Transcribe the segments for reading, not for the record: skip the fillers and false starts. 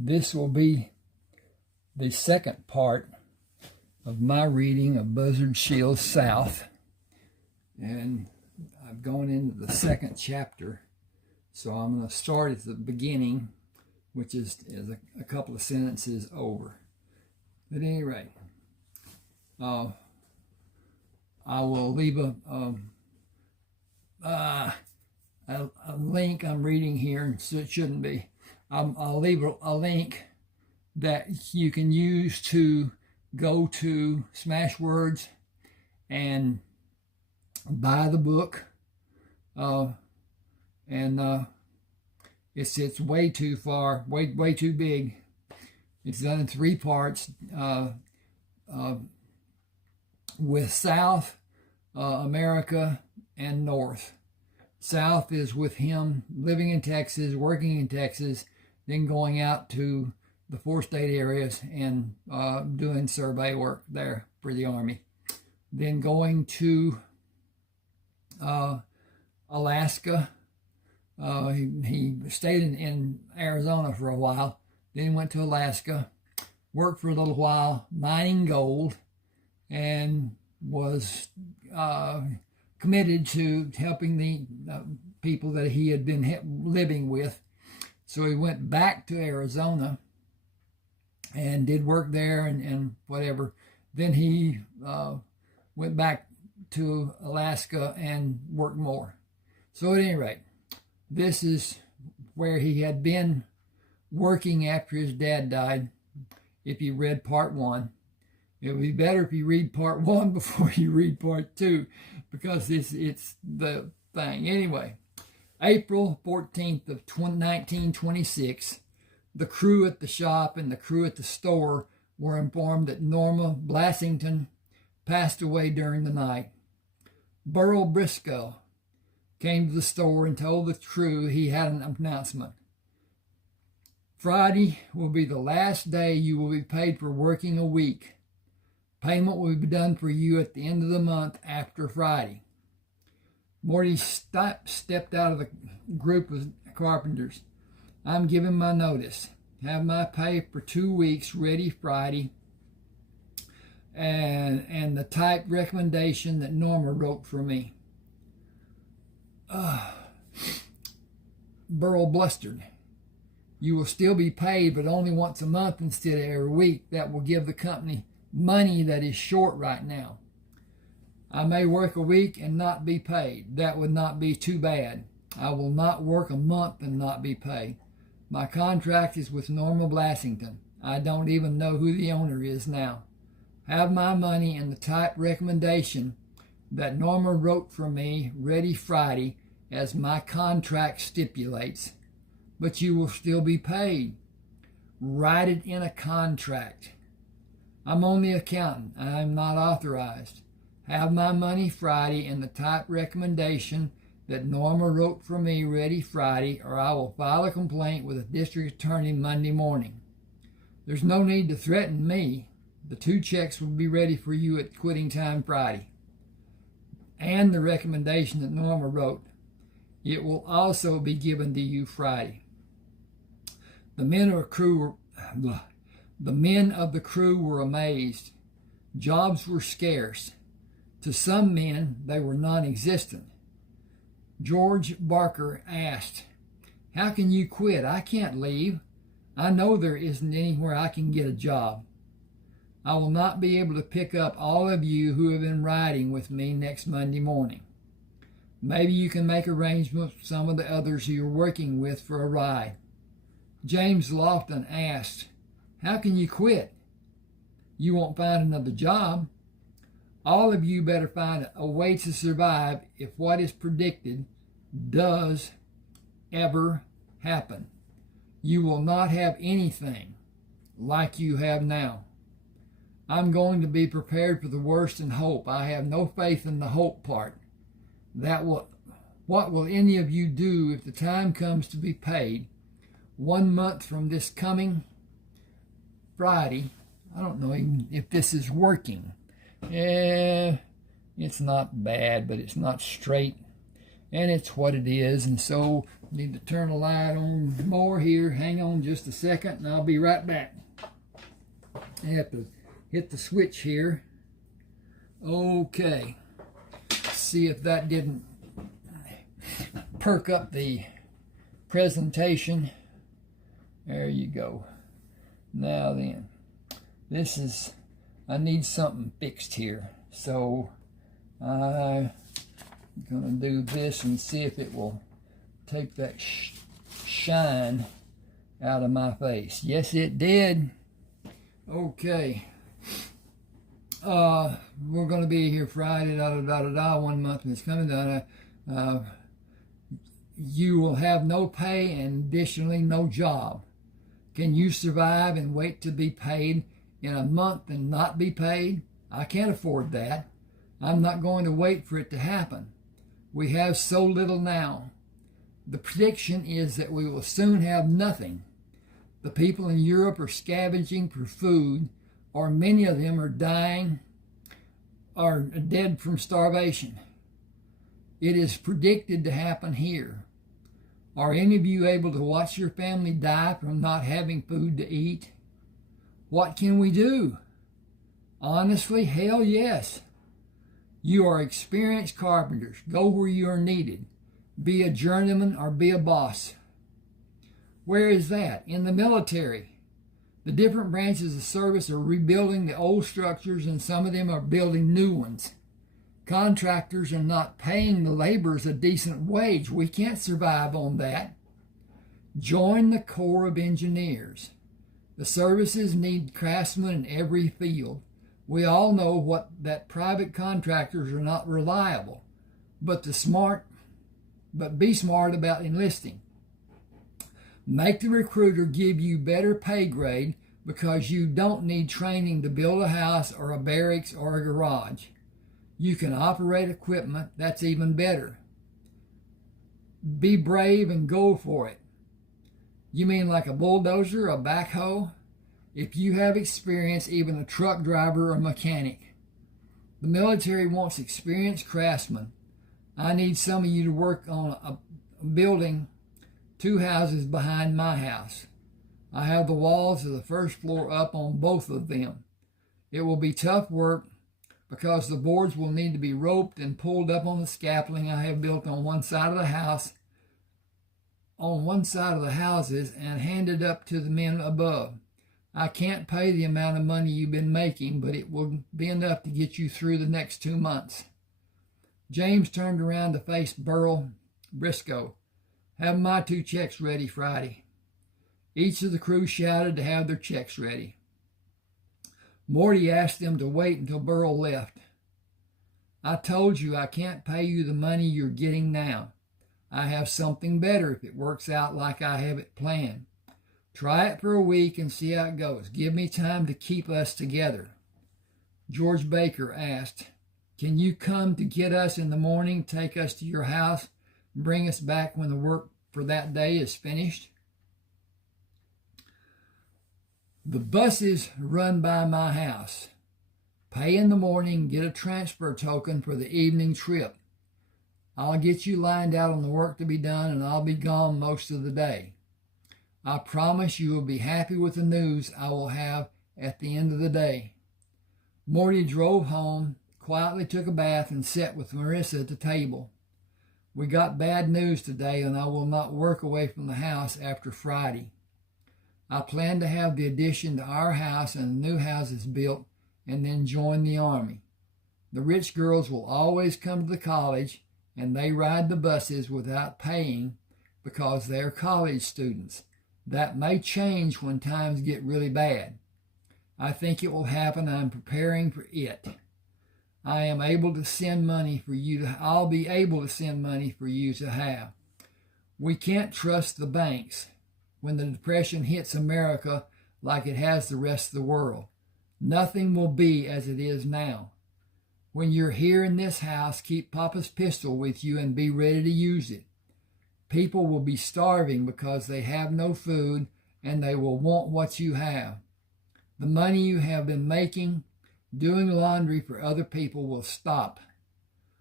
This will be the second part of my reading of Buzzard Shields South. And I've gone into the second chapter. So I'm going to start at the beginning, which is a couple of sentences over. At any rate, I will leave a link I'm reading here, so it shouldn't be. I'll leave a link that you can use to go to Smashwords and buy the book. It's way too far, way too big. It's done in 3 parts with South America and North. South is with him living in Texas, working in Texas, then going out to the 4 state areas and doing survey work there for the Army. Then going to Alaska. He stayed in Arizona for a while, then went to Alaska, worked for a little while mining gold, and was committed to helping the people that he had been living with. So he went back to Arizona and did work there and whatever. Then he went back to Alaska and worked more. So at any rate, this is where he had been working after his dad died. If you read part 1, it would be better if you read part 1 before you read part 2, because it's the thing. Anyway, April 14th of 1926, the crew at the shop and the crew at the store were informed that Norma Blassington passed away during the night. Burl Briscoe came to the store and told the crew he had an announcement. Friday will be the last day you will be paid for working a week. Payment will be done for you at the end of the month after Friday. Morty stepped out of the group of carpenters. I'm giving my notice. Have my pay for 2 weeks ready Friday. And the typed recommendation that Norma wrote for me. Burl blustered. You will still be paid, but only once a month instead of every week. That will give the company money that is short right now. I may work a week and not be paid. That would not be too bad. I will not work a month and not be paid. My contract is with Norma Blassington. I don't even know who the owner is now. Have my money and the typed recommendation that Norma wrote for me ready Friday as my contract stipulates. But you will still be paid. Write it in a contract. I'm only accountant. I am not authorized. Have my money Friday and the typed recommendation that Norma wrote for me ready Friday, or I will file a complaint with the district attorney Monday morning. There's no need to threaten me. The 2 checks will be ready for you at quitting time Friday. And the recommendation that Norma wrote. It will also be given to you Friday. The men of the crew were amazed. Jobs were scarce. To some men, they were non-existent. George Barker asked, "How can you quit? I can't leave. I know there isn't anywhere I can get a job. I will not be able to pick up all of you who have been riding with me next Monday morning. Maybe you can make arrangements with some of the others who you're working with for a ride." James Lofton asked, "How can you quit? You won't find another job. All of you better find a way to survive if what is predicted does ever happen. You will not have anything like you have now. I'm going to be prepared for the worst and hope. I have no faith in the hope part. What will any of you do if the time comes to be paid 1 month from this coming Friday?" I don't know even if this is working. It's not bad, but it's not straight. and it's what it is. And so need to turn the light on more here. Hang on just a second and I'll be right back. I have to hit the switch here. Okay, see if that didn't perk up the presentation. There you go. Now then, I need something fixed here, so I'm gonna do this and see if it will take that shine out of my face. Yes, it did. Okay. We're going to be here Friday, 1 month, and it's coming down. You will have no pay and additionally no job. Can you survive and wait to be paid in a month and not be paid? I can't afford that. I'm not going to wait for it to happen. We have so little now. The prediction is that we will soon have nothing. The people in Europe are scavenging for food, or many of them are dying or dead from starvation. It is predicted to happen here. Are any of you able to watch your family die from not having food to eat? What can we do? Honestly, hell yes. You are experienced carpenters. Go where you are needed. Be a journeyman or be a boss. Where is that? In the military. The different branches of service are rebuilding the old structures, and some of them are building new ones. Contractors are not paying the laborers a decent wage. We can't survive on that. Join the Corps of Engineers. The services need craftsmen in every field. We all know that private contractors are not reliable, but be smart about enlisting. Make the recruiter give you better pay grade, because you don't need training to build a house or a barracks or a garage. You can operate equipment. That's even better. Be brave and go for it. You mean like a bulldozer, a backhoe? If you have experience, even a truck driver or mechanic. The military wants experienced craftsmen. I need some of you to work on building 2 houses behind my house. I have the walls of the first floor up on both of them. It will be tough work because the boards will need to be roped and pulled up on the scaffolding I have built on one side of the houses, and handed up to the men above. I can't pay the amount of money you've been making, but it will be enough to get you through the next 2 months. James turned around to face Burl Briscoe. Have my 2 checks ready Friday. Each of the crew shouted to have their checks ready. Morty asked them to wait until Burl left. I told you I can't pay you the money you're getting now. I have something better if it works out like I have it planned. Try it for a week and see how it goes. Give me time to keep us together. George Baker asked, can you come to get us in the morning, take us to your house, and bring us back when the work for that day is finished? The buses run by my house. Pay in the morning, get a transfer token for the evening trip. I'll get you lined out on the work to be done, and I'll be gone most of the day. I promise you will be happy with the news I will have at the end of the day. Morty drove home, quietly took a bath, and sat with Marissa at the table. We got bad news today, and I will not work away from the house after Friday. I plan to have the addition to our house and the new houses built and then join the Army. The rich girls will always come to the college, and they ride the buses without paying because they're college students. That may change when times get really bad. I think it will happen. I'm preparing for it. I'll be able to send money for you to have. We can't trust the banks when the Depression hits America like it has the rest of the world. Nothing will be as it is now. When you're here in this house, keep Papa's pistol with you and be ready to use it. People will be starving because they have no food, and they will want what you have. The money you have been making, doing laundry for other people, will stop.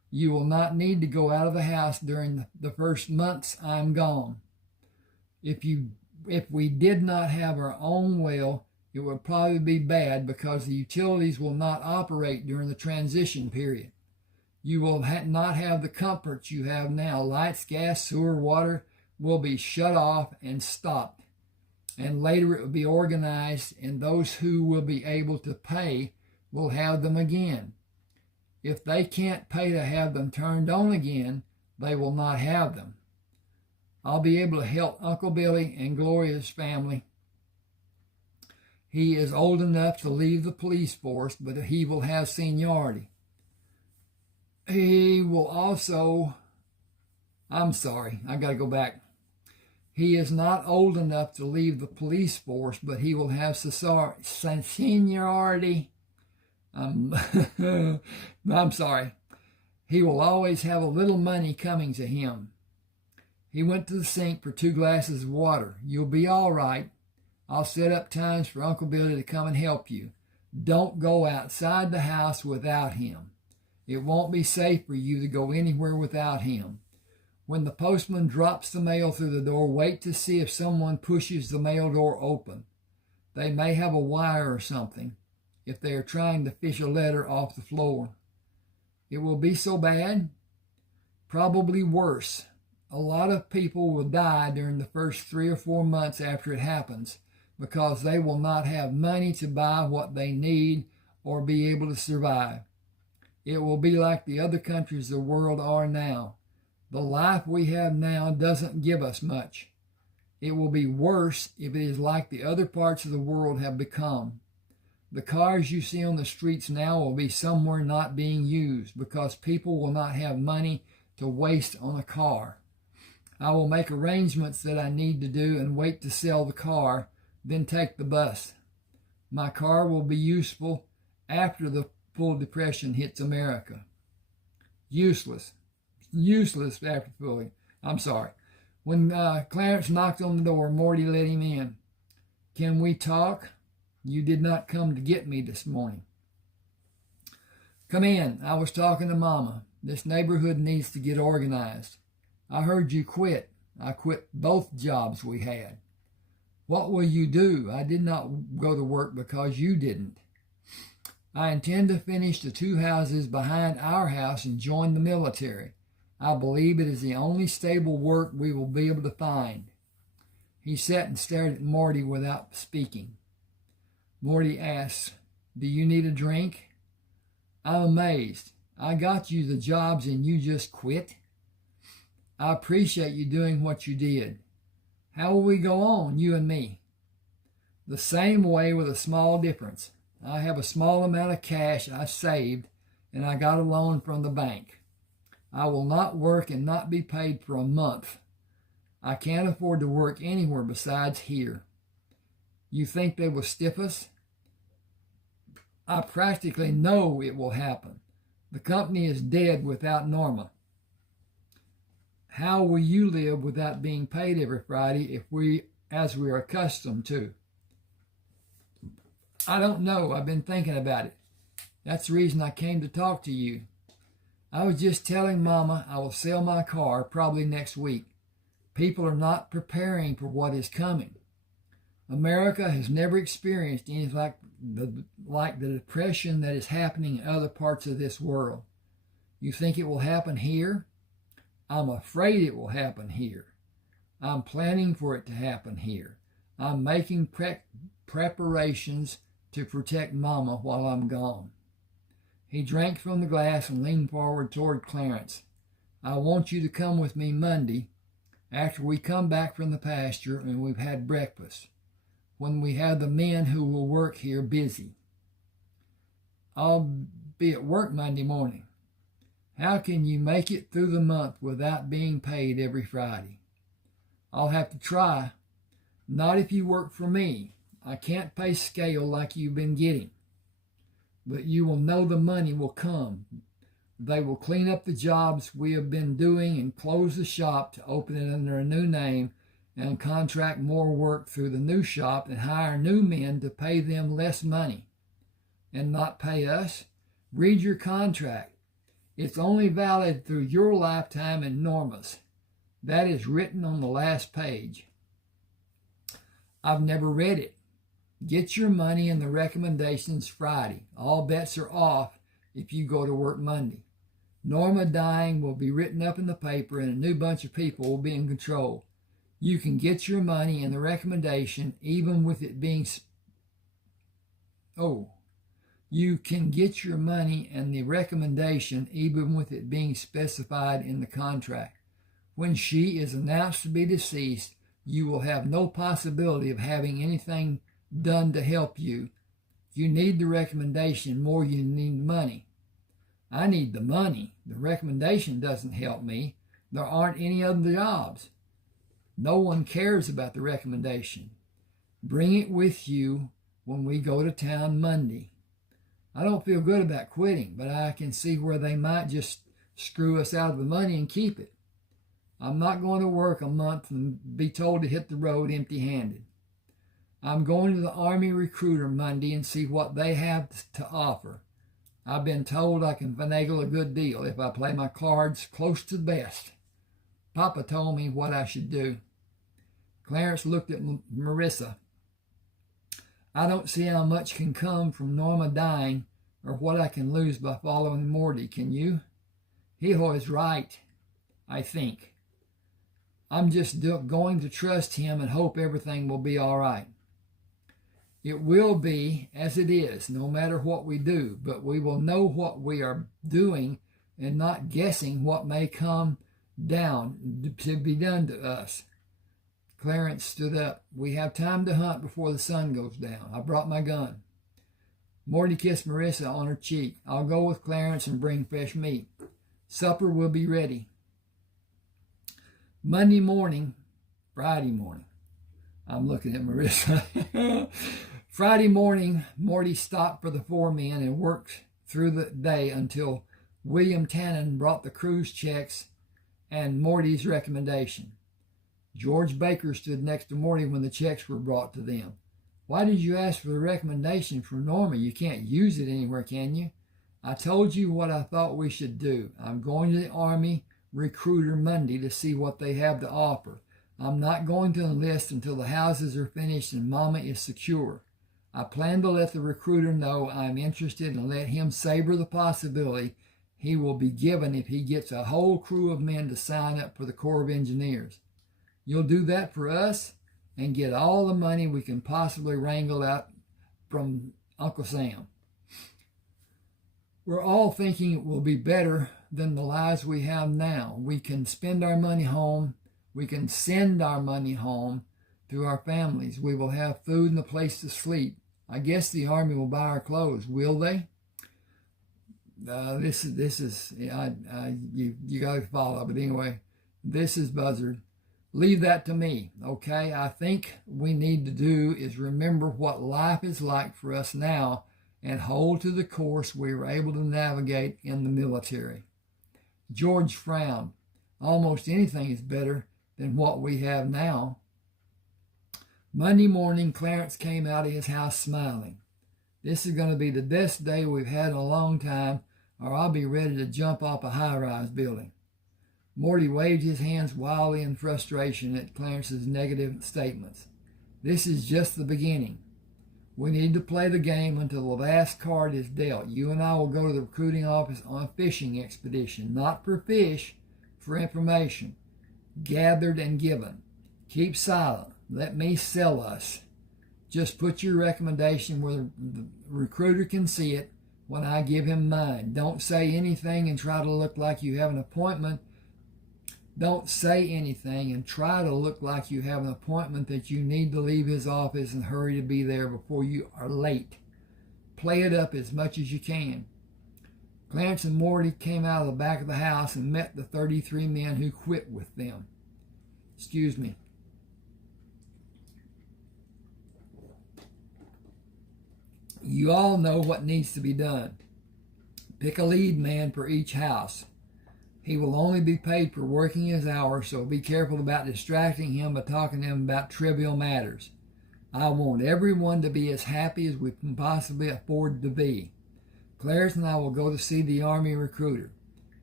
You will not need to go out of the house during the first months I'm gone. If we did not have our own well, it would probably be bad because the utilities will not operate during the transition period. You will not have the comforts you have now. Lights, gas, sewer, water will be shut off and stopped. And later it will be organized, and those who will be able to pay will have them again. If they can't pay to have them turned on again, they will not have them. I'll be able to help Uncle Billy and Gloria's family. He is old enough to leave the police force, but he will have seniority. He will also, I'm sorry, I got to go back. He is not old enough to leave the police force, but he will have seniority. I'm sorry. He will always have a little money coming to him. He went to the sink for 2 glasses of water. You'll be all right. I'll set up times for Uncle Billy to come and help you. Don't go outside the house without him. It won't be safe for you to go anywhere without him. When the postman drops the mail through the door, wait to see if someone pushes the mail door open. They may have a wire or something if they are trying to fish a letter off the floor. It will be so bad? Probably worse. A lot of people will die during the first 3 or 4 months after it happens because they will not have money to buy what they need or be able to survive. It will be like the other countries of the world are now. The life we have now doesn't give us much. It will be worse if it is like the other parts of the world have become. The cars you see on the streets now will be somewhere not being used because people will not have money to waste on a car. I will make arrangements that I need to do and wait to sell the car, then take the bus. My car will be useful after the full depression hits America. Useless after fully. I'm sorry. When Clarence knocked on the door, Morty let him in. Can we talk? You did not come to get me this morning. Come in. I was talking to Mama. This neighborhood needs to get organized. I heard you quit. I quit both jobs we had. What will you do? I did not go to work because you didn't. I intend to finish the 2 houses behind our house and join the military. I believe it is the only stable work we will be able to find. He sat and stared at Morty without speaking. Morty asked, do you need a drink? I'm amazed. I got you the jobs and you just quit? I appreciate you doing what you did. How will we go on, you and me? The same way with a small difference. I have a small amount of cash I saved and I got a loan from the bank. I will not work and not be paid for a month. I can't afford to work anywhere besides here. You think they will stiff us? I practically know it will happen. The company is dead without Norma. How will you live without being paid every Friday as we are accustomed to? I don't know. I've been thinking about it. That's the reason I came to talk to you. I was just telling Mama I will sell my car probably next week. People are not preparing for what is coming. America has never experienced anything like the depression that is happening in other parts of this world. You think it will happen here? I'm afraid it will happen here. I'm planning for it to happen here. I'm making preparations to protect Mama while I'm gone. He drank from the glass and leaned forward toward Clarence. I want you to come with me Monday after we come back from the pasture and we've had breakfast, when we have the men who will work here busy. I'll be at work Monday morning. How can you make it through the month without being paid every Friday? I'll have to try. Not if you work for me. I can't pay scale like you've been getting. But you will know the money will come. They will clean up the jobs we have been doing and close the shop to open it under a new name and contract more work through the new shop and hire new men to pay them less money and not pay us. Read your contract. It's only valid through your lifetime and Norma's. That is written on the last page. I've never read it. Get your money and the recommendations Friday. All bets are off if you go to work Monday. Norma dying will be written up in the paper and a new bunch of people will be in control. You can get your money and the recommendation even with it being... You can get your money and the recommendation even with it being specified in the contract. When she is announced to be deceased, you will have no possibility of having anything done to help you. You need the recommendation more than you need the money. I need the money. The recommendation doesn't help me. There aren't any other jobs. No one cares about the recommendation. Bring it with you when we go to town Monday. I don't feel good about quitting, but I can see where they might just screw us out of the money and keep it. I'm not going to work a month and be told to hit the road empty-handed. I'm going to the Army recruiter Monday and see what they have to offer. I've been told I can finagle a good deal if I play my cards close to the vest. Papa told me what I should do. Clarence looked at Marissa. I don't see how much can come from Norma dying or what I can lose by following Morty, can you? He was right, I think. I'm just going to trust him and hope everything will be all right. It will be as it is, no matter what we do, but we will know what we are doing and not guessing what may come down to be done to us. Clarence stood up. We have time to hunt before the sun goes down. I brought my gun. Morty kissed Marissa on her cheek. I'll go with Clarence and bring fresh meat. Supper will be ready. Friday morning, I'm looking at Marissa. Friday morning, Morty stopped for the 4 men and worked through the day until William Tannen brought the cruise checks and Morty's recommendation. George Baker stood next to Morty when the checks were brought to them. Why did you ask for the recommendation from Norma? You can't use it anywhere, can you? I told you what I thought we should do. I'm going to the Army recruiter Monday to see what they have to offer. I'm not going to enlist until the houses are finished and Mama is secure. I plan to let the recruiter know I'm interested and let him savor the possibility he will be given if he gets a whole crew of men to sign up for the Corps of Engineers. You'll do that for us and get all the money we can possibly wrangle out from Uncle Sam. We're all thinking it will be better than the lives we have now. We can spend our money home. We can send our money home to our families. We will have food and a place to sleep. I guess the Army will buy our clothes. Will they? You got to follow. But anyway, this is Buzzard. Leave that to me, okay? I think we need to do is remember what life is like for us now and hold to the course we were able to navigate in the military. George frowned. Almost anything is better than what we have now. Monday morning, Clarence came out of his house smiling. This is going to be the best day we've had in a long time, or I'll be ready to jump off a high-rise building. Morty waved his hands wildly in frustration at Clarence's negative statements. This is just the beginning. We need to play the game until the last card is dealt. You and I will go to the recruiting office on a fishing expedition, not for fish, for information, gathered and given. Keep silent. Let me sell us. Just put your recommendation where the recruiter can see it when I give him mine. Don't say anything and try to look like you have an appointment. Don't say anything and try to look like you have an appointment that you need to leave his office and hurry to be there before you are late. Play it up as much as you can. Clarence and Morty came out of the back of the house and met the 33 men who quit with them. Excuse me. You all know what needs to be done. Pick a lead man for each house. He will only be paid for working his hours, so be careful about distracting him by talking to him about trivial matters. I want everyone to be as happy as we can possibly afford to be. Clarence and I will go to see the Army recruiter.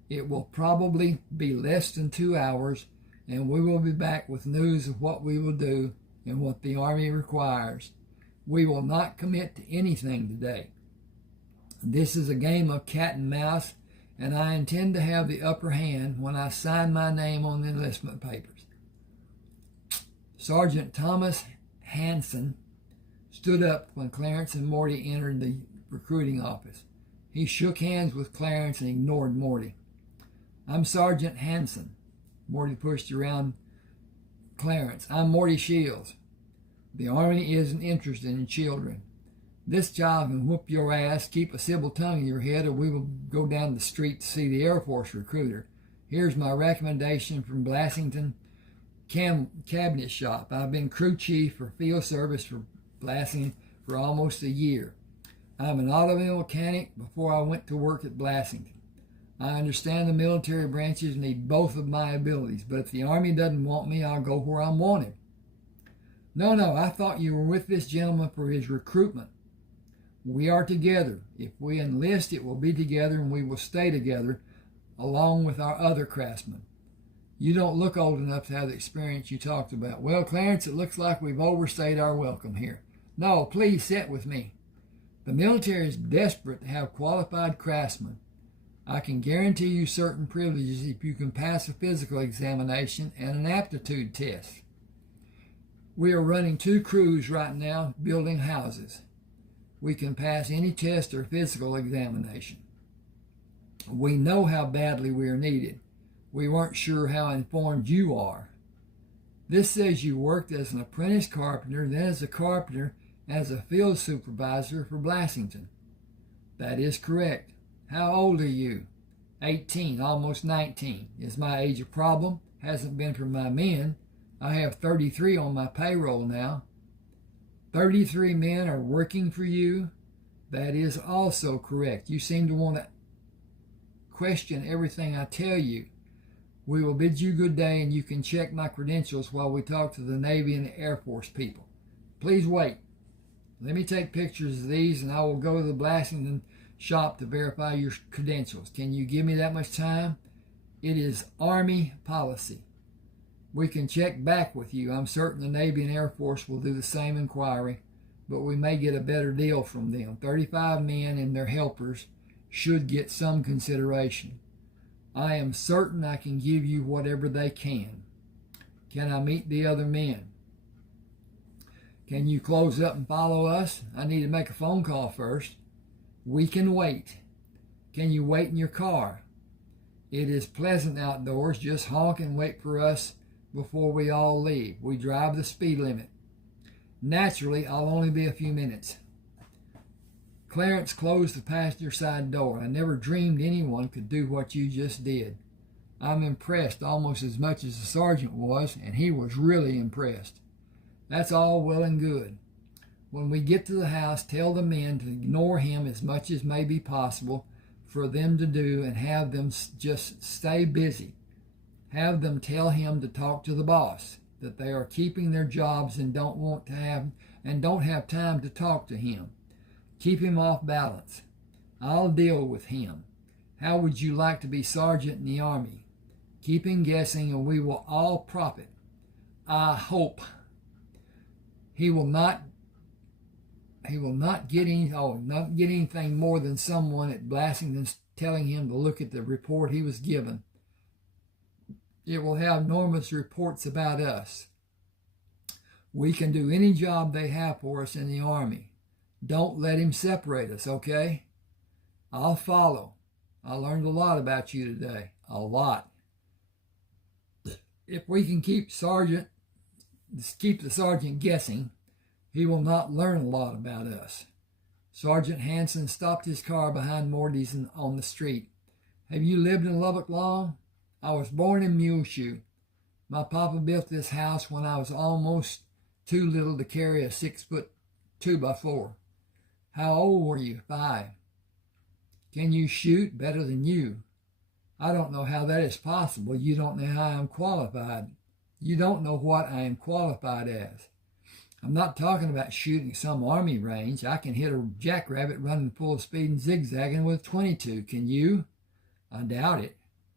It will probably be less than 2 hours, and we will be back with news of what we will do and what the Army requires. We will not commit to anything today. This is a game of cat and mouse, and I intend to have the upper hand when I sign my name on the enlistment papers. Sergeant Thomas Hanson stood up when Clarence and Morty entered the recruiting office. He shook hands with Clarence and ignored Morty. I'm Sergeant Hanson. Morty pushed around Clarence. I'm Morty Shields. The Army isn't interested in children. This child can whoop your ass, keep a civil tongue in your head, or we will go down the street to see the Air Force recruiter. Here's my recommendation from Blassington Cabinet Shop. I've been crew chief for field service for Blassington for almost a year. I'm an automobile mechanic before I went to work at Blassington. I understand the military branches need both of my abilities, but if the Army doesn't want me, I'll go where I'm wanted. No, I thought you were with this gentleman for his recruitment. We are together. If we enlist, it will be together, and we will stay together, along with our other craftsmen. You don't look old enough to have the experience you talked about. Well, Clarence, it looks like we've overstayed our welcome here. No, please sit with me. The military is desperate to have qualified craftsmen. I can guarantee you certain privileges if you can pass a physical examination and an aptitude test. We are running 2 crews right now building houses. We can pass any test or physical examination. We know how badly we are needed. We weren't sure how informed you are. This says you worked as an apprentice carpenter, then as a carpenter, as a field supervisor for Blassington. That is correct. How old are you? 18, almost 19. Is my age a problem? Hasn't been for my men. I have 33 on my payroll now. 33 men are working for you. That is also correct. You seem to want to question everything I tell you. We will bid you good day, and you can check my credentials while we talk to the Navy and the Air Force people. Please wait. Let me take pictures of these, and I will go to the Blassington shop to verify your credentials. Can you give me that much time? It is Army policy. We can check back with you. I'm certain the Navy and Air Force will do the same inquiry, but we may get a better deal from them. 35 men and their helpers should get some consideration. I am certain I can give you whatever they can. Can I meet the other men? Can you close up and follow us? I need to make a phone call first. We can wait. Can you wait in your car? It is pleasant outdoors. Just honk and wait for us before we all leave. We drive the speed limit. Naturally, I'll only be a few minutes. Clarence closed the passenger side door. I never dreamed anyone could do what you just did. I'm impressed almost as much as the sergeant was, and he was really impressed. That's all well and good. When we get to the house, tell the men to ignore him as much as may be possible for them to do, and have them just stay busy. Have them tell him to talk to the boss, that they are keeping their jobs and don't have time to talk to him. Keep him off balance. I'll deal with him. How would you like to be sergeant in the Army? Keep him guessing, and we will all profit. I hope. He will not get anything more than someone at Blassington telling him to look at the report he was given. It will have Norma's reports about us. We can do any job they have for us in the Army. Don't let him separate us, okay? I'll follow. I learned a lot about you today. A lot. If we can keep the sergeant guessing, he will not learn a lot about us. Sergeant Hanson stopped his car behind Morty's on the street. Have you lived in Lubbock long? I was born in Muleshoe. My papa built this house when I was almost too little to carry a 6-foot 2x4. How old were you? 5. Can you shoot? Better than you. I don't know how that is possible. You don't know how I am qualified. You don't know what I am qualified as. I'm not talking about shooting some Army range. I can hit a jackrabbit running full speed and zigzagging with 22. Can you? I doubt it.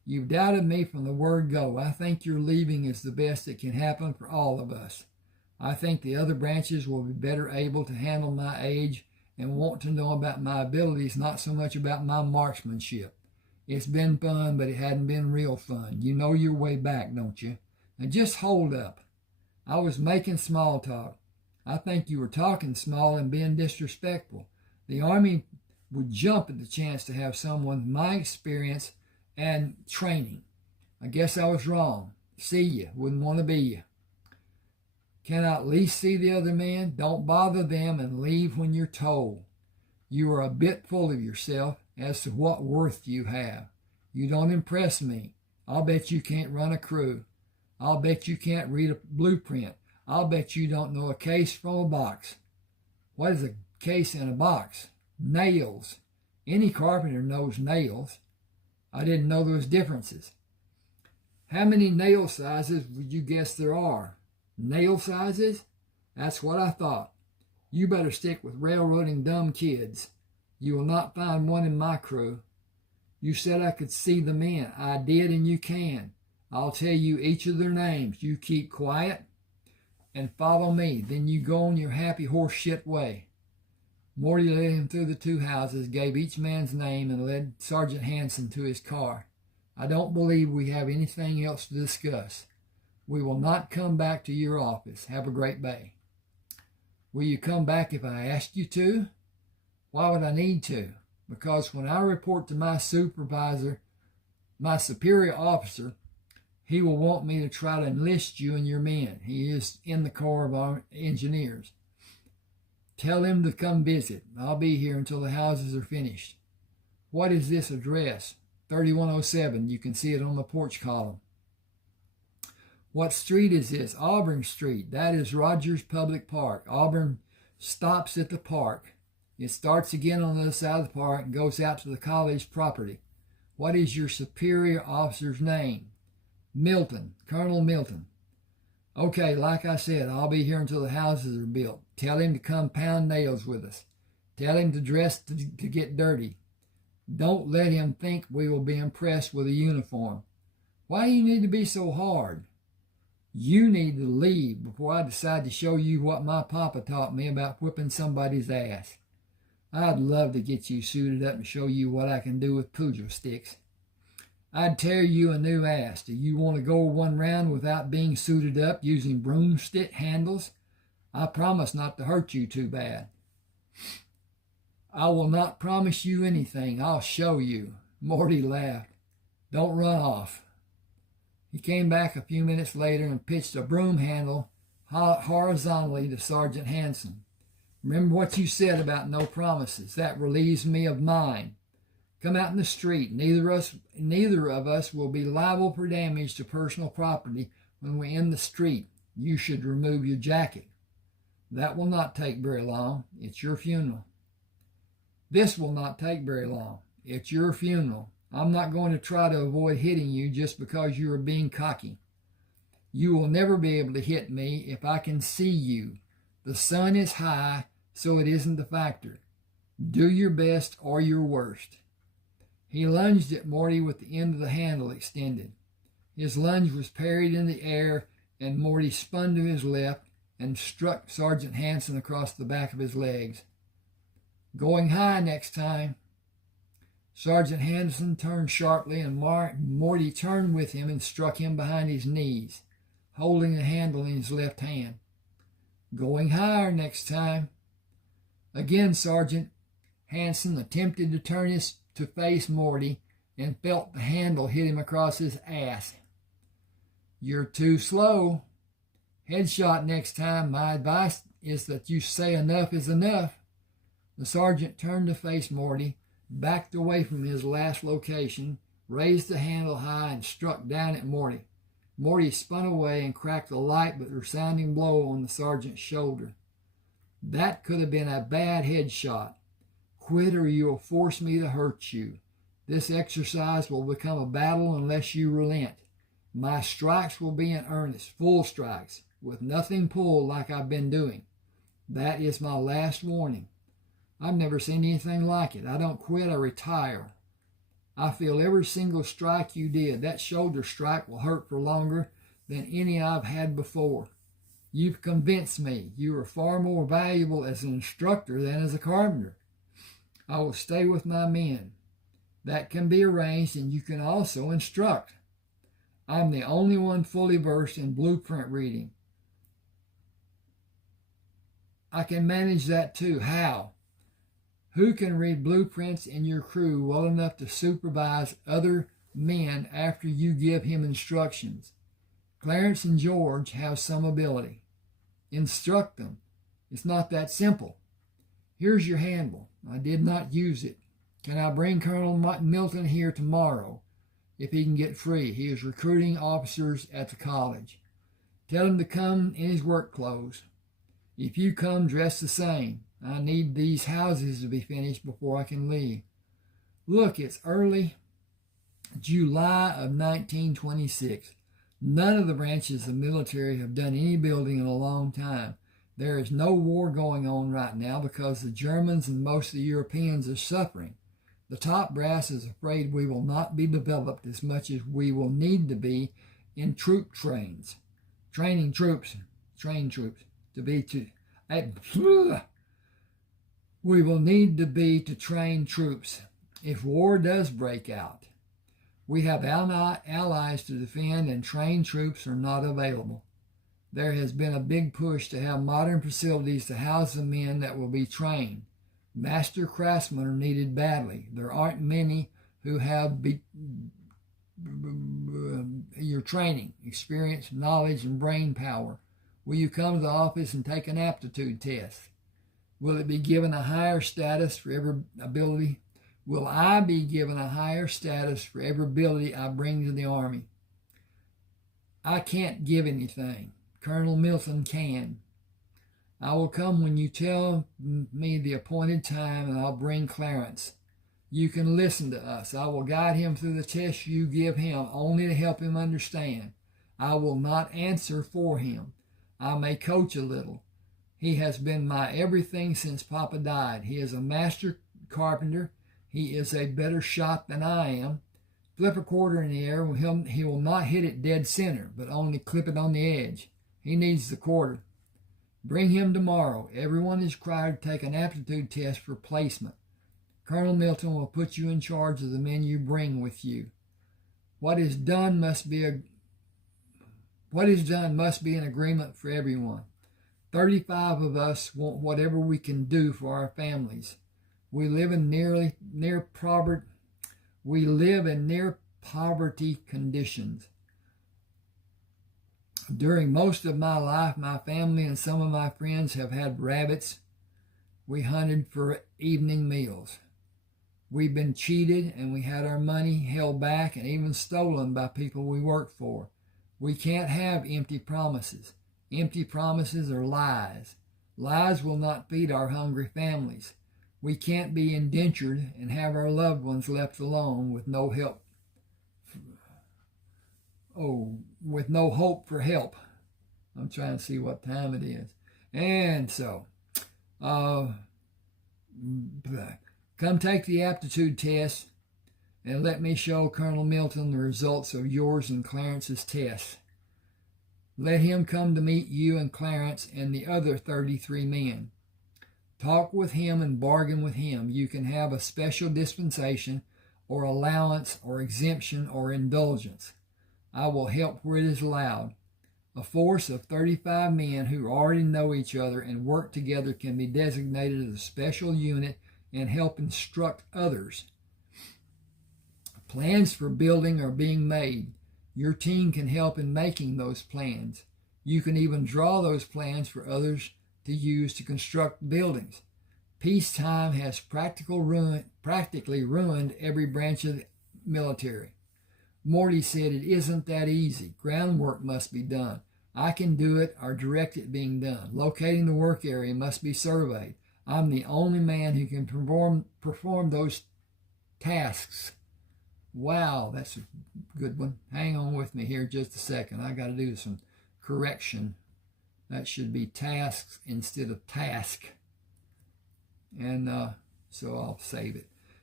You've doubted me from the word go. I think your leaving is the best that can happen for all of us. I think the other branches will be better able to handle my age and want to know about my abilities, not so much about my marksmanship. It's been fun, but it hadn't been real fun. You know your way back, don't you? Now just hold up. I was making small talk. I think you were talking small and being disrespectful. The Army would jump at the chance to have someone with my experience and training. I guess I was wrong. See you. Wouldn't want to be you. Can I at least see the other men? Don't bother them and leave when you're told. You are a bit full of yourself as to what worth you have. You don't impress me. I'll bet you can't run a crew. I'll bet you can't read a blueprint. I'll bet you don't know a case from a box. What is a case in a box? Nails. Any carpenter knows nails. I didn't know there was differences. How many nail sizes would you guess there are? Nail sizes? That's what I thought. You better stick with railroading dumb kids. You will not find one in my crew. You said I could see the men. I did, and you can. I'll tell you each of their names. You keep quiet and follow me. Then you go on your happy horse shit way. Morty led him through the two houses, gave each man's name, and led Sergeant Hanson to his car. I don't believe we have anything else to discuss. We will not come back to your office. Have a great day. Will you come back if I asked you to? Why would I need to? Because when I report to my supervisor, my superior officer, he will want me to try to enlist you and your men. He is in the Corps of our Engineers. Tell him to come visit. I'll be here until the houses are finished. What is this address? 3107. You can see it on the porch column. What street is this? Auburn Street. That is Rogers Public Park. Auburn stops at the park. It starts again on the other side of the park and goes out to the college property. What is your superior officer's name? Milton. Colonel Milton. Okay, like I said, I'll be here until the houses are built. Tell him to come pound nails with us. Tell him to dress to get dirty. Don't let him think we will be impressed with a uniform. Why do you need to be so hard? You need to leave before I decide to show you what my papa taught me about whipping somebody's ass. I'd love to get you suited up and show you what I can do with poodle sticks. I'd tear you a new ass. Do you want to go one round without being suited up using broomstick handles? I promise not to hurt you too bad. I will not promise you anything. I'll show you. Morty laughed. Don't run off. He came back a few minutes later and pitched a broom handle horizontally to Sergeant Hanson. Remember what you said about no promises. That relieves me of mine. Come out in the street. Neither of us will be liable for damage to personal property when we're in the street. You should remove your jacket. That will not take very long. It's your funeral. This will not take very long. It's your funeral. I'm not going to try to avoid hitting you just because you are being cocky. You will never be able to hit me if I can see you. The sun is high, so it isn't a factor. Do your best or your worst. He lunged at Morty with the end of the handle extended. His lunge was parried in the air, and Morty spun to his left and struck Sergeant Hanson across the back of his legs. Going high next time. Sergeant Hanson turned sharply, and Morty turned with him and struck him behind his knees, holding the handle in his left hand. Going higher next time. Again, Sergeant Hanson attempted to turn to face Morty and felt the handle hit him across his ass. You're too slow. Headshot next time. My advice is that you say enough is enough. The sergeant turned to face Morty, backed away from his last location, raised the handle high, and struck down at Morty. Morty spun away and cracked a light but resounding blow on the sergeant's shoulder. That could have been a bad headshot. Quit or you'll force me to hurt you. This exercise will become a battle unless you relent. My strikes will be in earnest, full strikes, with nothing pulled like I've been doing. That is my last warning. I've never seen anything like it. I don't quit, I retire. I feel every single strike you did. That shoulder strike will hurt for longer than any I've had before. You've convinced me you are far more valuable as an instructor than as a carpenter. I will stay with my men. That can be arranged, and you can also instruct. I'm the only one fully versed in blueprint reading. I can manage that too. How? Who can read blueprints in your crew well enough to supervise other men after you give him instructions? Clarence and George have some ability. Instruct them. It's not that simple. Here's your handle. I did not use it. Can I bring Colonel Milton here tomorrow if he can get free? He is recruiting officers at the college. Tell him to come in his work clothes. If you come dressed the same, I need these houses to be finished before I can leave. Look, it's early July of 1926. None of the branches of military have done any building in a long time. There is no war going on right now because the Germans and most of the Europeans are suffering. The top brass is afraid we will not be developed as much as we will need to be in troop trains. Train troops to be to... We will need to be to train troops if war does break out. We have allies to defend, and trained troops are not available. There has been a big push to have modern facilities to house the men that will be trained. Master craftsmen are needed badly. There aren't many who have your training, experience, knowledge, and brain power. Will you come to the office and take an aptitude test? Will it be given a higher status for every ability? Will I be given a higher status for every ability I bring to the Army? I can't give anything. Colonel Milton can. I will come when you tell me the appointed time, and I'll bring Clarence. You can listen to us. I will guide him through the tests you give him, only to help him understand. I will not answer for him. I may coach a little. He has been my everything since Papa died. He is a master carpenter. He is a better shot than I am. Flip a quarter in the air, he will not hit it dead center, but only clip it on the edge. He needs the quarter. Bring him tomorrow. Everyone is required to take an aptitude test for placement. Colonel Milton will put you in charge of the men you bring with you. What is done must be an agreement for everyone. 35 of us want whatever we can do for our families. We live in near poverty conditions. During most of my life, my family and some of my friends have had rabbits. We hunted for evening meals. We've been cheated, and we had our money held back and even stolen by people we worked for. We can't have empty promises. Empty promises are lies. Lies will not feed our hungry families. We can't be indentured and have our loved ones left alone with no help. With no hope for help. I'm trying to see what time it is. And so, come take the aptitude test and let me show Colonel Milton the results of yours and Clarence's tests. Let him come to meet you and Clarence and the other 33 men. Talk with him and bargain with him. You can have a special dispensation or allowance or exemption or indulgence. I will help where it is allowed. A force of 35 men who already know each other and work together can be designated as a special unit and help instruct others. Plans for building are being made. Your team can help in making those plans. You can even draw those plans for others to use to construct buildings. Peacetime has practically ruined every branch of the military. Morty said it isn't that easy. Groundwork must be done. I can do it or direct it being done. Locating the work area must be surveyed. I'm the only man who can perform those tasks. Wow, that's a good one. Hang on with me here just a second. I got to do some correction. That should be tasks instead of task. And so I'll save it.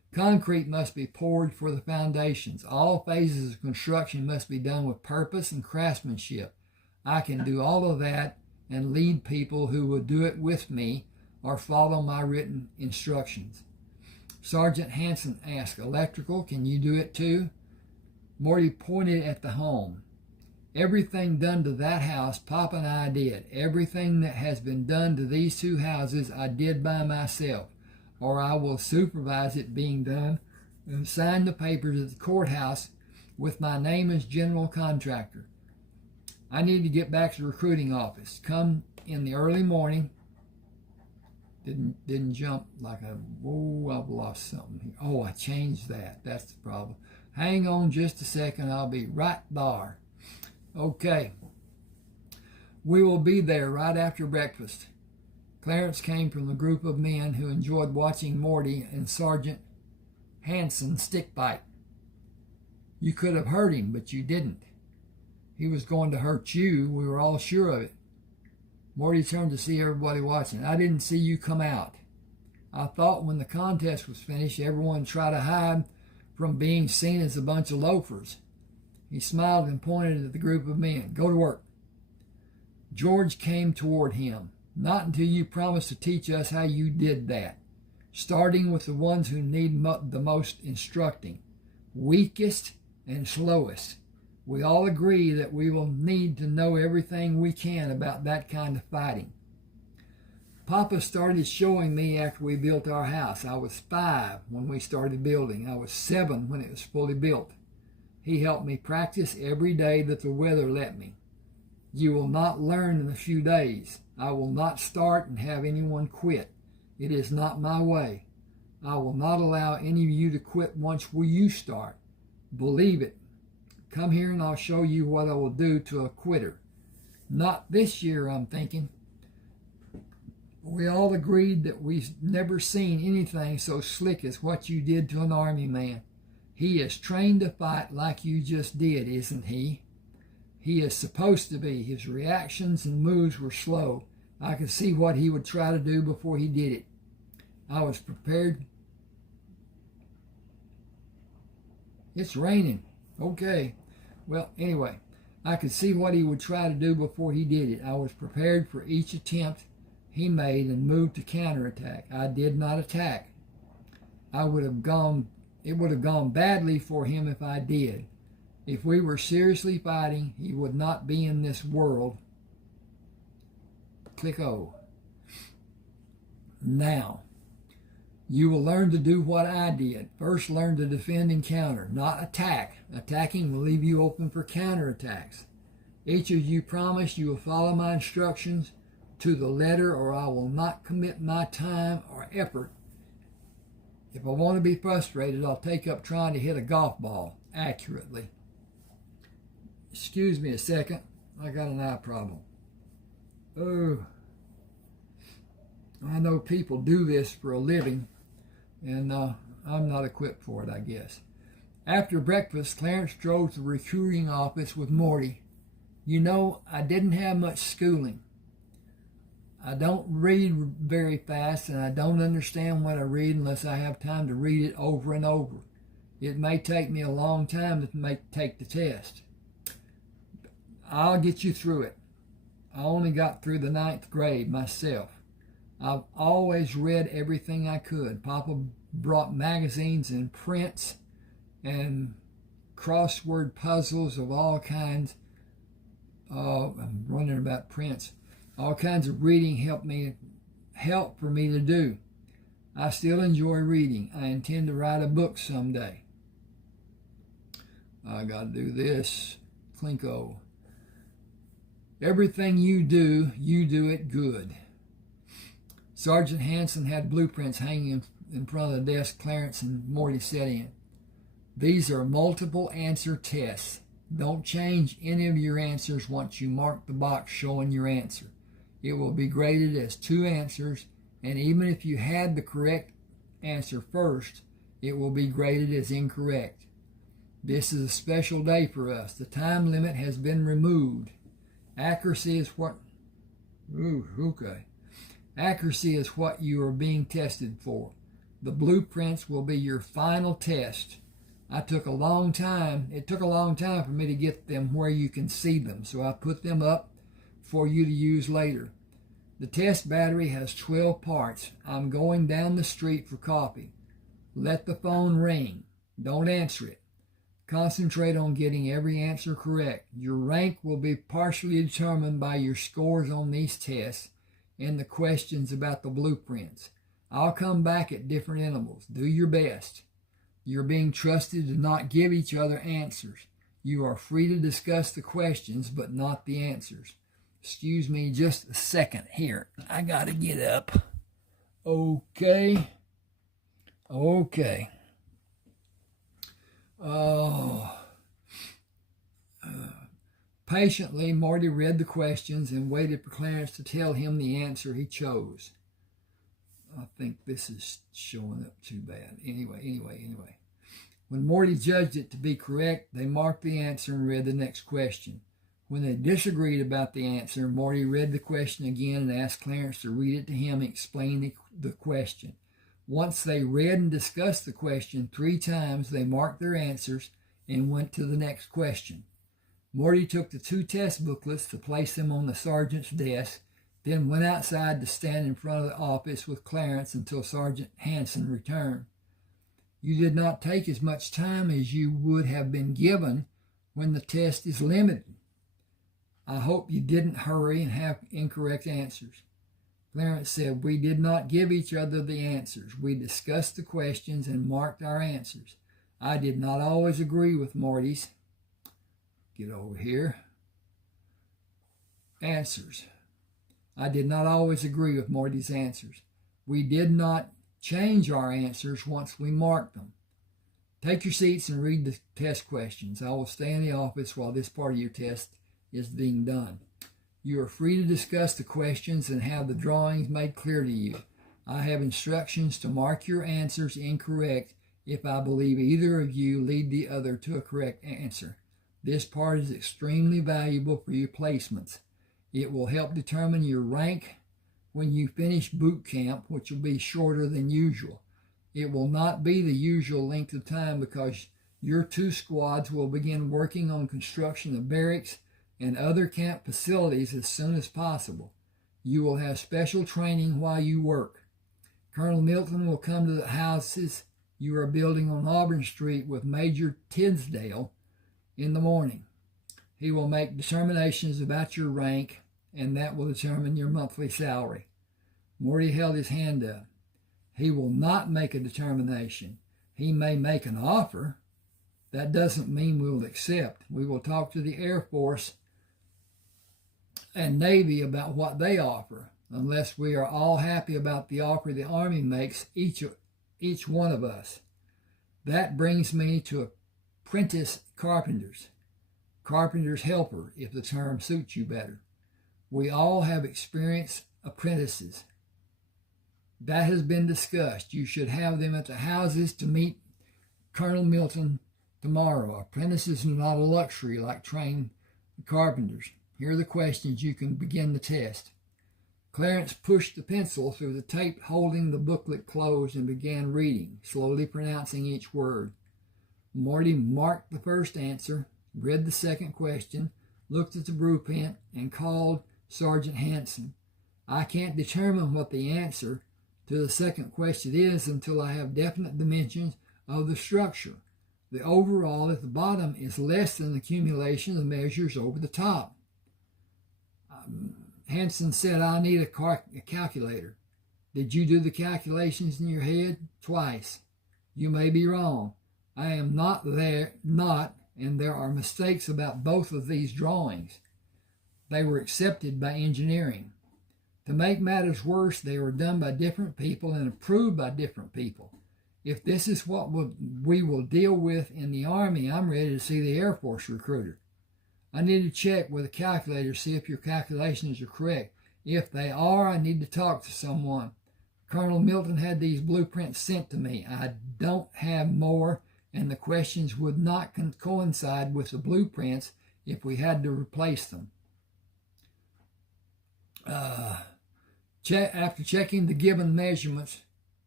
Concrete must be poured for the foundations. All phases of construction must be done with purpose and craftsmanship. I can do all of that and lead people who will do it with me or follow my written instructions. Sergeant Hanson asked, Electrical, can you do it too? Morty pointed at the home. Everything done to that house, Papa and I did. Everything that has been done to these two houses, I did by myself, or I will supervise it being done and sign the papers at the courthouse with my name as general contractor. I need to get back to the recruiting office. Come in the early morning. Didn't jump like I've lost something. Oh, I changed that. That's the problem. Hang on just a second. I'll be right there. Okay. We will be there right after breakfast. Clarence came from the group of men who enjoyed watching Morty and Sergeant Hanson stick fight. You could have hurt him, but you didn't. He was going to hurt you. We were all sure of it. Morty turned to see everybody watching. I didn't see you come out. I thought when the contest was finished, everyone would try to hide from being seen as a bunch of loafers. He smiled and pointed at the group of men. Go to work. George came toward him. Not until you promise to teach us how you did that. Starting with the ones who need the most instructing. Weakest and slowest. We all agree that we will need to know everything we can about that kind of fighting. Papa started showing me after we built our house. I was 5 when we started building. I was 7 when it was fully built. He helped me practice every day that the weather let me. You will not learn in a few days. I will not start and have anyone quit. It is not my way. I will not allow any of you to quit once you start. Believe it. Come here and I'll show you what I will do to a quitter. Not this year, I'm thinking. We all agreed that we've never seen anything so slick as what you did to an army man. He is trained to fight like you just did, isn't he? He is supposed to be. His reactions and moves were slow. I could see what he would try to do before he did it. I was prepared. It's raining. Okay. Well, anyway, I could see what he would try to do before he did it. I was prepared for each attempt he made and moved to counterattack. I did not attack. It would have gone badly for him if I did. If we were seriously fighting, he would not be in this world. Click O. Now, you will learn to do what I did. First, learn to defend and counter, not attack. Attacking will leave you open for counterattacks. Each of you promise you will follow my instructions to the letter, or I will not commit my time or effort. If I want to be frustrated, I'll take up trying to hit a golf ball accurately. Excuse me a second. I got an eye problem. Oh, I know people do this for a living, and I'm not equipped for it, I guess. After breakfast, Clarence drove to the recruiting office with Morty. You know, I didn't have much schooling. I don't read very fast, and I don't understand what I read unless I have time to read it over and over. It may take me a long time to take the test. I'll get you through it. I only got through the 9th grade myself. I've always read everything I could. Papa brought magazines and prints and crossword puzzles of all kinds. I'm wondering about prints. All kinds of reading help for me to do. I still enjoy reading. I intend to write a book someday. I got to do this. Clinko. Everything you do it good. Sergeant Hanson had blueprints hanging in front of the desk Clarence and Morty sat in. These are multiple answer tests. Don't change any of your answers once you mark the box showing your answer. It will be graded as 2 answers, and even if you had the correct answer first, it will be graded as incorrect. This is a special day for us. The time limit has been removed. Accuracy is what you are being tested for. The blueprints will be your final test. It took a long time for me to get them where you can see them, so I put them up for you to use later. The test battery has 12 parts. I'm going down the street for coffee. Let the phone ring. Don't answer it. Concentrate on getting every answer correct. Your rank will be partially determined by your scores on these tests and the questions about the blueprints. I'll come back at different intervals. Do your best. You're being trusted to not give each other answers. You are free to discuss the questions, but not the answers. Excuse me just a second here. I gotta get up. Okay. Patiently, Morty read the questions and waited for Clarence to tell him the answer he chose. I think this is showing up too bad. Anyway. When Morty judged it to be correct, they marked the answer and read the next question. When they disagreed about the answer, Morty read the question again and asked Clarence to read it to him and explain the question. Once they read and discussed the question 3 times, they marked their answers and went to the next question. Morty took the 2 test booklets to place them on the sergeant's desk, then went outside to stand in front of the office with Clarence until Sergeant Hanson returned. You did not take as much time as you would have been given when the test is limited. I hope you didn't hurry and have incorrect answers. Clarence said, we did not give each other the answers. We discussed the questions and marked our answers. I did not always agree with Morty's. Get over here. Answers. I did not always agree with Morty's answers. We did not change our answers once we marked them. Take your seats and read the test questions. I will stay in the office while this part of your test is being done. You are free to discuss the questions and have the drawings made clear to you. I have instructions to mark your answers incorrect if I believe either of you lead the other to a correct answer. This part is extremely valuable for your placements. It will help determine your rank when you finish boot camp, which will be shorter than usual. It will not be the usual length of time because your 2 squads will begin working on construction of barracks and other camp facilities as soon as possible. You will have special training while you work. Colonel Milton will come to the houses you are building on Auburn Street with Major Tisdale in the morning. He will make determinations about your rank, and that will determine your monthly salary. Morty held his hand up. He will not make a determination. He may make an offer. That doesn't mean we will accept. We will talk to the Air Force and Navy about what they offer. Unless we are all happy about the offer the Army makes each one of us. That brings me to apprentice carpenters. Carpenter's helper, if the term suits you better. We all have experienced apprentices. That has been discussed. You should have them at the houses to meet Colonel Milton tomorrow. Apprentices are not a luxury like trained carpenters. Here are the questions you can begin the test. Clarence pushed the pencil through the tape holding the booklet closed and began reading, slowly pronouncing each word. Morty marked the first answer, read the second question, looked at the blueprint, and called Sergeant Hanson. I can't determine what the answer to the second question is until I have definite dimensions of the structure. The overall at the bottom is less than the accumulation of measures over the top. Hanson said, I need a calculator. Did you do the calculations in your head? Twice. You may be wrong. I am not, and there are mistakes about both of these drawings. They were accepted by engineering. To make matters worse, they were done by different people and approved by different people. If this is what we will deal with in the Army, I'm ready to see the Air Force recruiter. I need to check with a calculator to see if your calculations are correct. If they are, I need to talk to someone. Colonel Milton had these blueprints sent to me. I don't have more, and the questions would not coincide with the blueprints if we had to replace them. After checking the given measurements,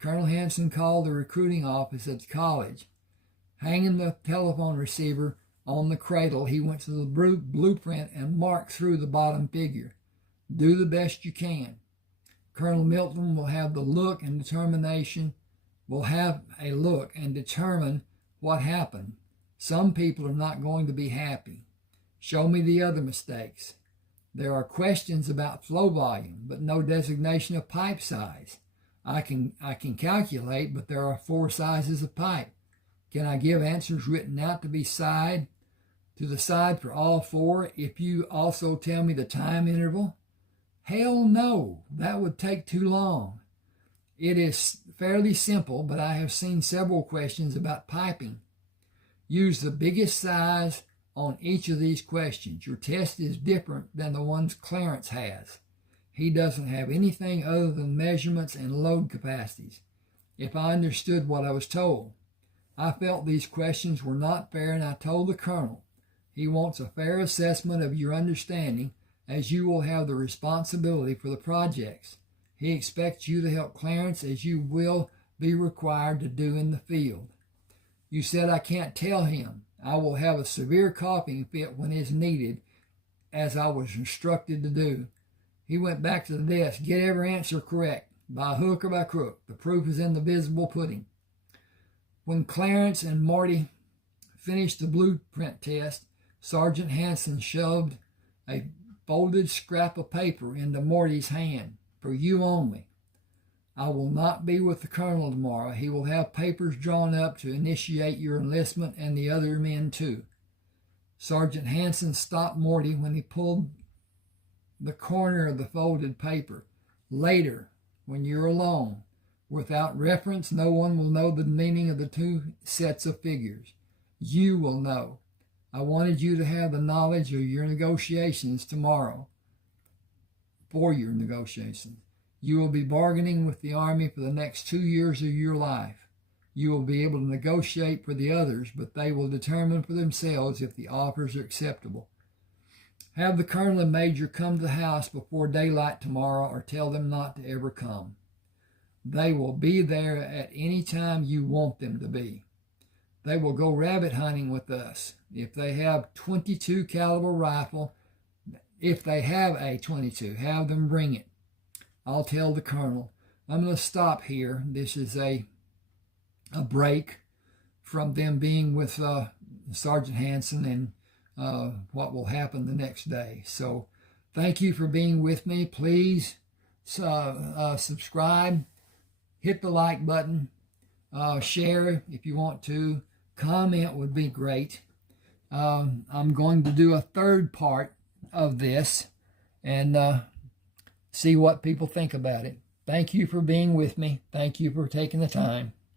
Colonel Hanson called the recruiting office at the college. Hanging the telephone receiver on the cradle, he went to the blueprint and marked through the bottom figure. Do the best you can. Colonel Milton will have a look and determine what happened. Some people are not going to be happy. Show me the other mistakes. There are questions about flow volume, but no designation of pipe size. I can calculate, but there are 4 sizes of pipe. Can I give answers written out to the side for all 4 if you also tell me the time interval? Hell no, that would take too long. It is fairly simple, but I have seen several questions about piping. Use the biggest size on each of these questions. Your test is different than the ones Clarence has. He doesn't have anything other than measurements and load capacities, if I understood what I was told. I felt these questions were not fair, and I told the colonel. He wants a fair assessment of your understanding, as you will have the responsibility for the projects. He expects you to help Clarence as you will be required to do in the field. You said I can't tell him. I will have a severe coughing fit when it's needed, as I was instructed to do. He went back to the desk. Get every answer correct, by hook or by crook. The proof is in the visible pudding. When Clarence and Marty finished the blueprint test, Sergeant Hanson shoved a folded scrap of paper into Marty's hand. For you only. I will not be with the colonel tomorrow. He will have papers drawn up to initiate your enlistment and the other men too. Sergeant Hanson stopped Morty when he pulled the corner of the folded paper. Later, when you're alone, without reference, no one will know the meaning of the 2 sets of figures. You will know. I wanted you to have the knowledge of your negotiations tomorrow. For your negotiations. You will be bargaining with the Army for the next 2 years of your life. You will be able to negotiate for the others, but they will determine for themselves if the offers are acceptable. Have the colonel and major come to the house before daylight tomorrow, or tell them not to ever come. They will be there at any time you want them to be. They will go rabbit hunting with us. If they have .22 caliber rifle, if they have a .22, have them bring it. I'll tell the colonel. I'm going to stop here. This is a break from them being with Sergeant Hanson and what will happen the next day. So thank you for being with me. Please subscribe, hit the like button, share if you want to. Comment would be great. I'm going to do a 3rd part of this and see what people think about it. Thank you for being with me. Thank you for taking the time.